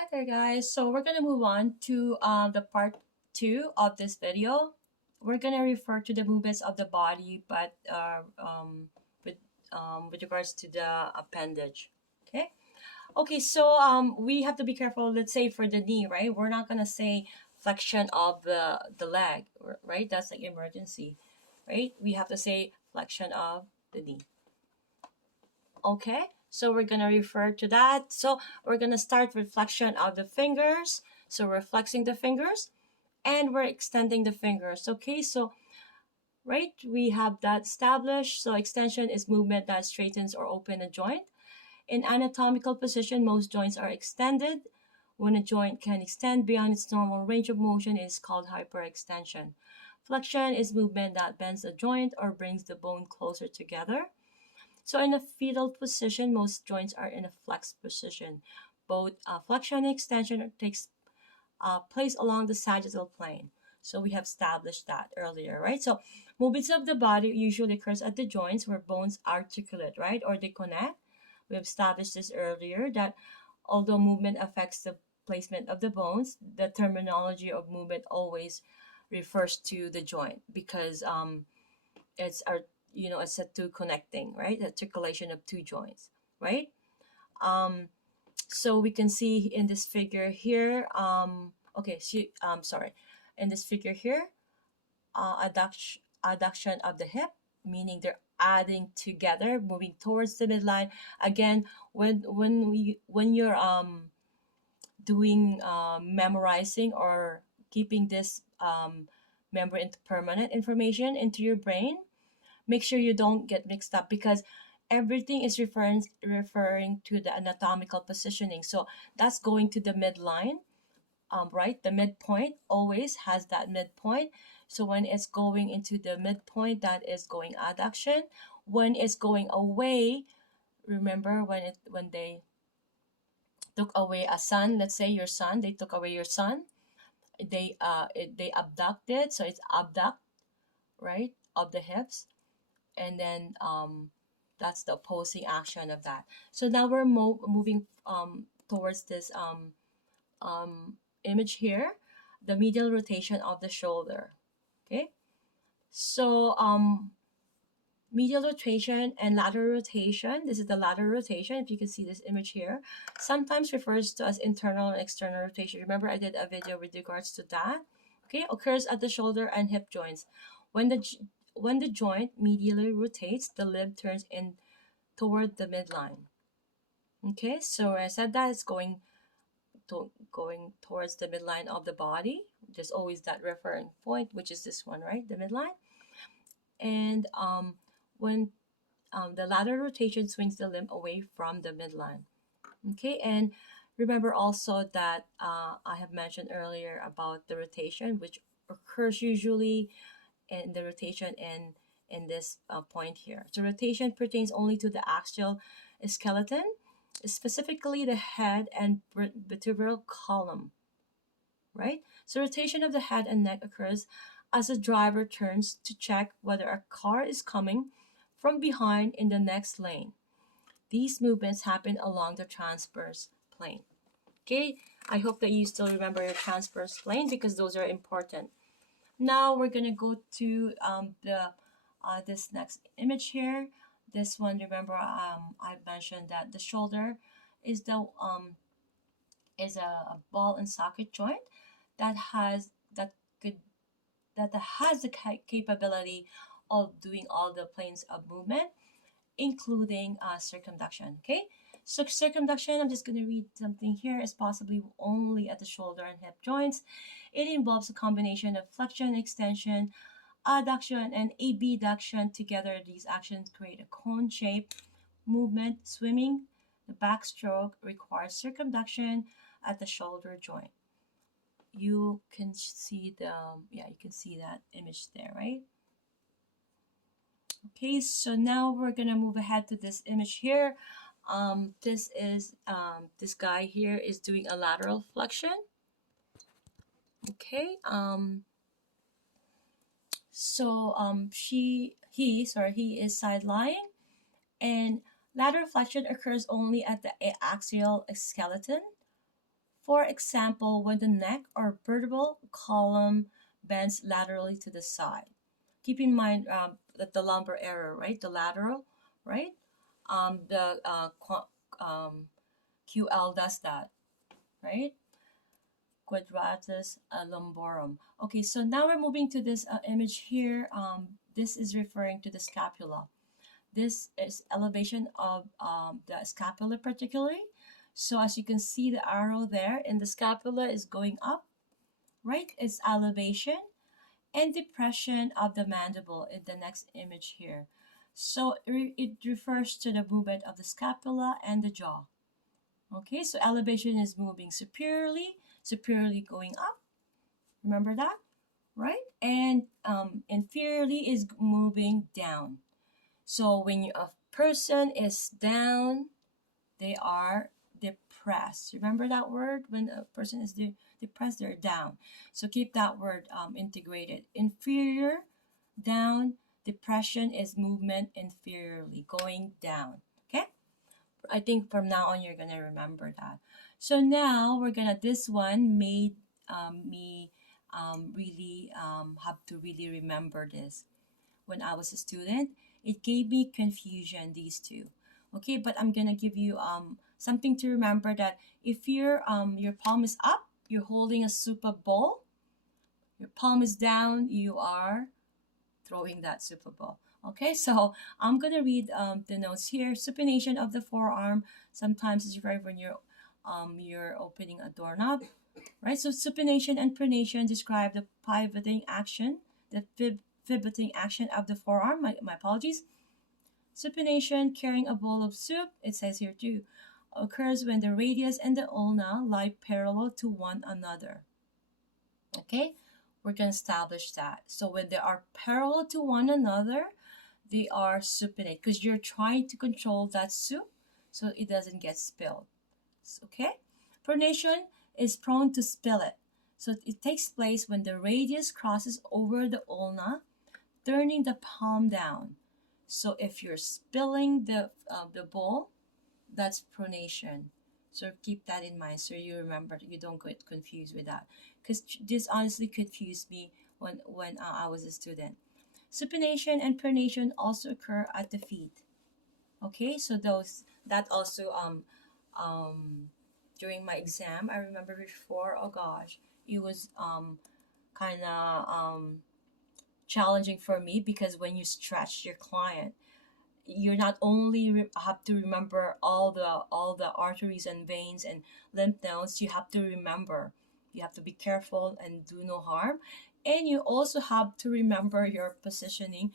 Hi there, guys. So we're gonna move on to the part two of this video. We're gonna refer to the movements of the body, but with with regards to the appendage. Okay. Okay. So we have to be careful. Let's say for the knee, right? We're not gonna say flexion of the leg, right? That's like emergency, right? We have to say flexion of the knee. Okay, so we're gonna refer to that. So we're gonna start with flexion of the fingers. So we're flexing the fingers and we're extending the fingers. Okay, so right, we have that established. So extension is movement that straightens or open a joint. In anatomical position, most joints are extended. When a joint can extend beyond its normal range of motion, it is called hyperextension. Flexion is movement that bends a joint or brings the bone closer together. So in a fetal position, most joints are in a flexed position. Both flexion and extension takes place along the sagittal plane. So we have established that earlier, right? So movements of the body usually occurs at the joints where bones articulate, right? Or they connect. We have established this earlier that although movement affects the placement of the bones, the terminology of movement always refers to the joint because it's our it's a two connecting, right? The articulation of two joints, right? um so we can see in this figure here, okay, sorry, in this figure here, adduction of the hip, meaning they're adding together, moving towards the midline. Again, when you're doing memorizing or keeping this memory into permanent information into your brain, make sure you don't get mixed up because everything is referring to the anatomical positioning. So that's going to the midline, right? The midpoint always has that midpoint. So when it's going into the midpoint, that is going adduction. When it's going away, remember when they took away a son, let's say your son, they took away your son, they abducted, so it's abduct, right, of the hips, and then that's the opposing action of that. So now we're moving towards this image here, the medial rotation of the shoulder. Okay, so medial rotation and lateral rotation, this is the lateral rotation, if you can see this image here, sometimes refers to as internal and external rotation. Remember I did a video with regards to that. Okay, occurs at the shoulder and hip joints. When the joint medially rotates, the limb turns in toward the midline. Okay, so I said that it's going towards the midline of the body. There's always that referring point, which is this one, right? The midline. And when the lateral rotation swings the limb away from the midline. Okay, and remember also that I have mentioned earlier about the rotation, which occurs usually in the rotation in this point here. So rotation pertains only to the axial skeleton, specifically the head and vertebral column, right? So rotation of the head and neck occurs as the driver turns to check whether a car is coming from behind in the next lane. These movements happen along the transverse plane. Okay, I hope that you still remember your transverse plane because those are important. Now we're gonna go to the this next image here. This one, remember, I mentioned that the shoulder is the a ball and socket joint that has could that has the capability of doing all the planes of movement, including circumduction. Okay, so circumduction, I'm just going to read something here, is possibly only at the shoulder and hip joints. It involves a combination of flexion, extension, adduction, and abduction. Together, these actions create a cone shape movement. Swimming, the backstroke requires circumduction at the shoulder joint. You can see the yeah, you can see that image there, right? Okay, so now we're gonna move ahead to this image here. This is this guy here is doing a lateral flexion. Okay, so he is side lying, and lateral flexion occurs only at the axial skeleton. For example, when the neck or vertebral column bends laterally to the side. Keep in mind that the lumbar area, right? The lateral, right? The QL does that, right? Quadratus lumborum. Okay, so now we're moving to this image here. This is referring to the scapula. This is elevation of the scapula particularly. So as you can see, the arrow there in the scapula is going up, right? It's elevation and depression of the mandible in the next image here. So it refers to the movement of the scapula and the jaw. Okay, so elevation is moving superiorly going up. Remember that, right? And inferiorly is moving down. So when a person is down, they are depressed. Remember that word? When a person is depressed, they're down. So keep that word integrated. Inferior, down. Depression is movement inferiorly, going down. Okay? I think from now on, you're going to remember that. So now this one made me really have to really remember this when I was a student. It gave me confusion, these two. Okay, but I'm gonna give you something to remember, that if your palm is up, you're holding a soup bowl. Your palm is down, you are throwing that soup ball. Okay, so I'm gonna read the notes here. Supination of the forearm sometimes is referred when you're opening a doorknob, right? So supination and pronation describe the pivoting action, the pivoting action of the forearm. My apologies. Supination, carrying a bowl of soup, it says here too, occurs when the radius and the ulna lie parallel to one another. Okay, we're going to establish that. So when they are parallel to one another, they are supinate because you're trying to control that soup so it doesn't get spilled. Okay, pronation is prone to spill it. So it takes place when the radius crosses over the ulna, turning the palm down. So if you're spilling the bowl, that's pronation. So keep that in mind so you remember, you don't get confused with that, because this honestly confused me when I was a student. Supination and pronation also occur at the feet. Okay, so those that also during my exam, I remember before, oh gosh, it was kind of challenging for me, because when you stretch your client, you're not only have to remember all the arteries and veins and lymph nodes. You have to remember, you have to be careful and do no harm, and you also have to remember your positioning,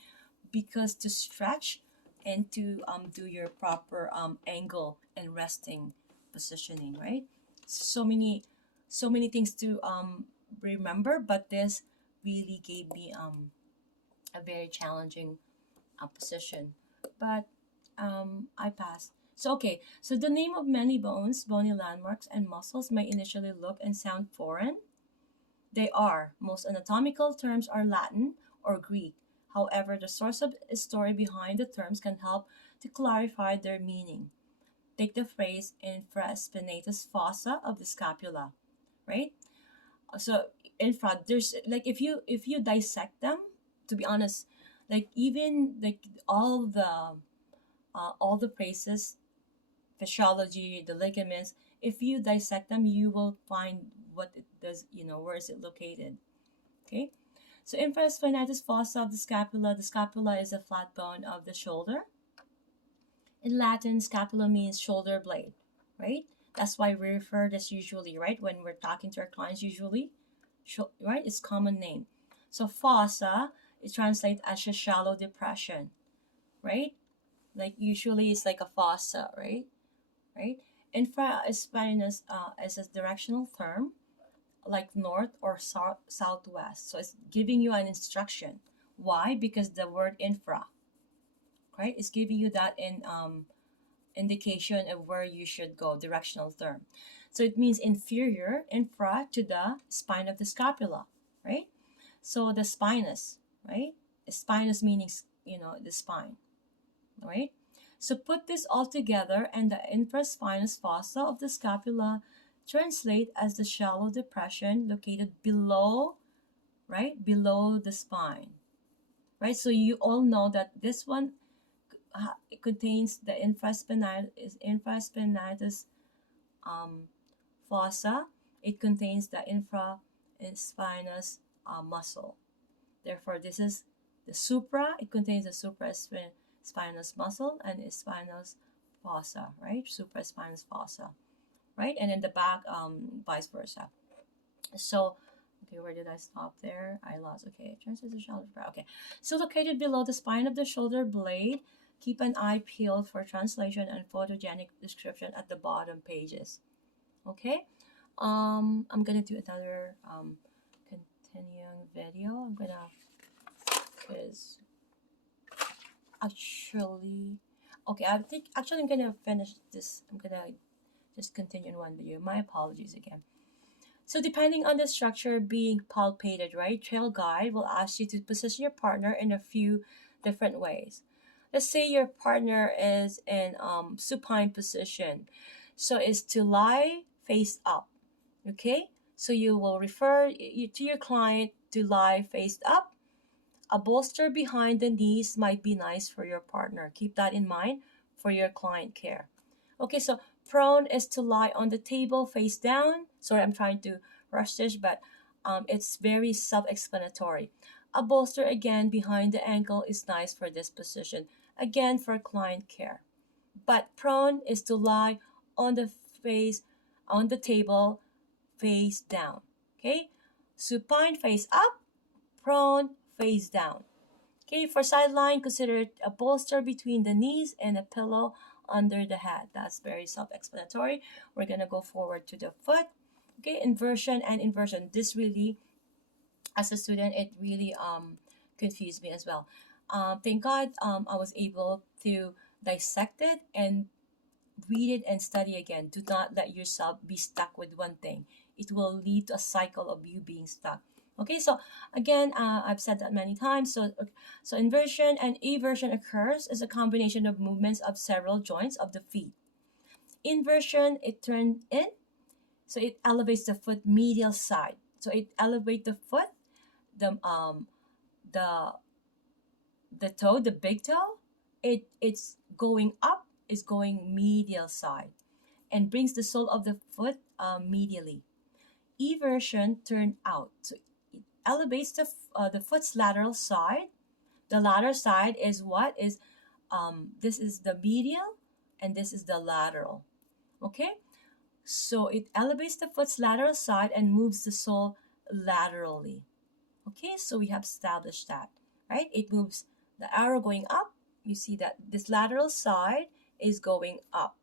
because to stretch and to do your proper angle and resting positioning, right? So many things to remember, but this really gave me a very challenging position, but I passed. So okay, so the name of many bones, bony landmarks, and muscles may initially look and sound foreign. They are. Most anatomical terms are Latin or Greek. However, the source of a story behind the terms can help to clarify their meaning. Take the phrase infraspinatus fossa of the scapula, right? So infra, there's like, if you dissect them, to be honest, like even like all the places, physiology, the ligaments, if you dissect them, you will find what it does, where is it located. Okay, so infraspinatus fossa of the scapula is a flat bone of the shoulder. In Latin, scapula means shoulder blade, right? That's why we refer this usually, right, when we're talking to our clients, usually, right, it's common name. So fossa, it translates as a shallow depression, right? Like usually it's like a fossa, right? Infraspinous is a directional term, like north or southwest. So it's giving you an instruction. Why? Because the word infra, right, is giving you that indication of where you should go, directional term. So it means inferior, infra, to the spine of the scapula, right? So the spinous, right? Spinous meaning, the spine, right? So put this all together, and the infraspinous fossa of the scapula translate as the shallow depression located below, right, below the spine, right? So you all know that this one it contains the infraspinatus um, fossa. It contains the infraspinous muscle. Therefore, this is the supra. It contains the supraspinous muscle and spinous fossa, right? Supraspinous fossa, right? And in the back, vice versa. So, okay, where did I stop there? I lost. Okay, transition shoulder. Okay, so located below the spine of the shoulder blade. Keep an eye peeled for translation and photogenic description at the bottom pages. Okay, I'm gonna do another continuing video. I'm gonna because actually, okay, I think actually I'm gonna finish this. I'm gonna just continue in one video. My apologies again. So depending on the structure being palpated, right, Trail Guide will ask you to position your partner in a few different ways. Let's say your partner is in supine position. So it's to lie face up, okay? So you will refer to your client to lie face up. A bolster behind the knees might be nice for your partner. Keep that in mind for your client care. Okay, so prone is to lie on the table face down. Sorry, I'm trying to rush this, but it's very self-explanatory. A bolster again behind the ankle is nice for this position. Again, for client care. But prone is to lie on the face on the table face down. Okay, supine face up, prone face down. Okay, for sideline, consider a bolster between the knees and a pillow under the head. That's very self-explanatory. We're gonna go forward to the foot. Okay, inversion and inversion. This really, as a student, it really confused me as well. Thank God I was able to dissect it and read it and study again. Do not let yourself be stuck with one thing. It will lead to a cycle of you being stuck. Okay, so again, I've said that many times. So inversion and eversion occurs as a combination of movements of several joints of the feet. Inversion, it turns in, so it elevates the foot medial side. So it elevates the foot, the the the toe, the big toe. It's going up, is going medial side, and brings the sole of the foot medially. Eversion turn out. So it elevates the foot's lateral side. The lateral side is what is this is the medial and this is the lateral. Okay, so it elevates the foot's lateral side and moves the sole laterally. Okay, so we have established that, right? It moves the arrow going up. You see that this lateral side is going up.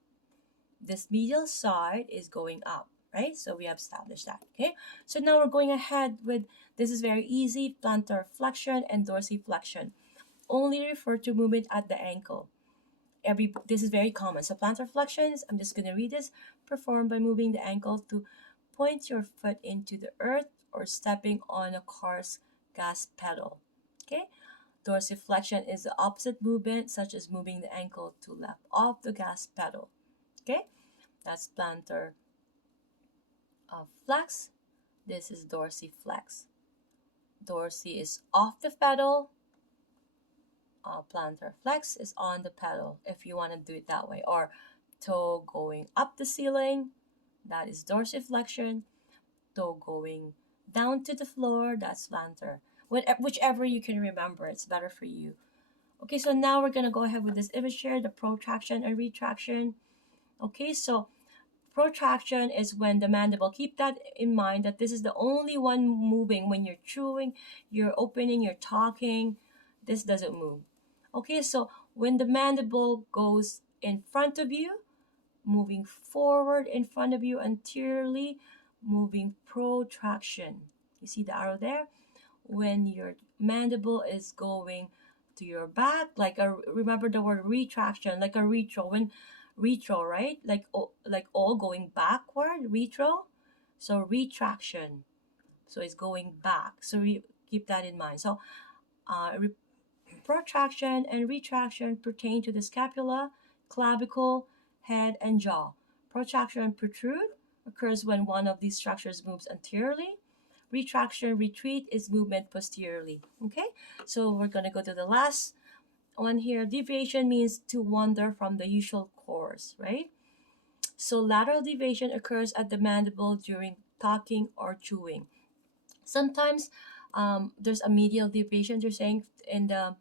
This medial side is going up, right? So we have established that, okay? So now we're going ahead with, this is very easy, plantar flexion and dorsiflexion. Only refer to movement at the ankle. This is very common. So plantar flexions, I'm just going to read this, performed by moving the ankle to point your foot into the earth or stepping on a car's gas pedal, okay? Dorsiflexion is the opposite movement, such as moving the ankle to left off the gas pedal, okay? That's plantar flex. This is dorsiflex. Dorsi is off the pedal. Plantar flex is on the pedal, if you want to do it that way. Or toe going up the ceiling, that is dorsiflexion. Toe going down to the floor, that's plantar. Whichever you can remember, it's better for you. Okay, so now we're going to go ahead with this image here, the protraction and retraction. Okay, so protraction is when the mandible, keep that in mind that this is the only one moving when you're chewing, you're opening, you're talking. This doesn't move. Okay, so when the mandible goes in front of you, moving forward in front of you anteriorly, moving protraction. You see the arrow there? When your mandible is going to your back, like remember the word retraction, like a retro. When retro, right? Like all going backward, retro. So retraction. So it's going back. So keep that in mind. So protraction and retraction pertain to the scapula, clavicle, head, and jaw. Protraction protrude, occurs when one of these structures moves anteriorly. Retraction, retreat is movement posteriorly. Okay, so we're going to go to the last one here. Deviation means to wander from the usual course, right? So lateral deviation occurs at the mandible during talking or chewing. Sometimes there's a medial deviation, they're saying, in the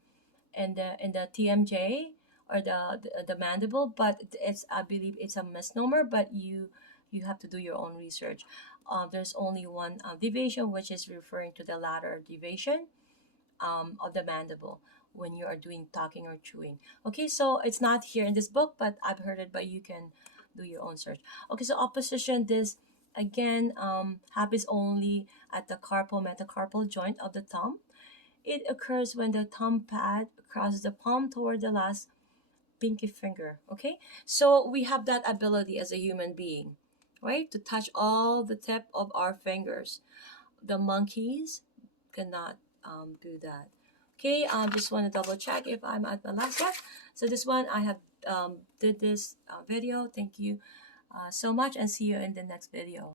TMJ, or the mandible, but it's, I believe it's a misnomer, but you have to do your own research. There's only one deviation, which is referring to the lateral deviation of the mandible when you are doing talking or chewing. Okay, so it's not here in this book, but I've heard it, but you can do your own search. Okay, so opposition, this again happens only at the carpal metacarpal joint of the thumb. It occurs when the thumb pad crosses the palm toward the last pinky finger. Okay, so we have that ability as a human being, right, to touch all the tip of our fingers. The monkeys cannot do that. Okay, just want to double check if I'm at my last step. So this one I have did this video. Thank you so much, and see you in the next video.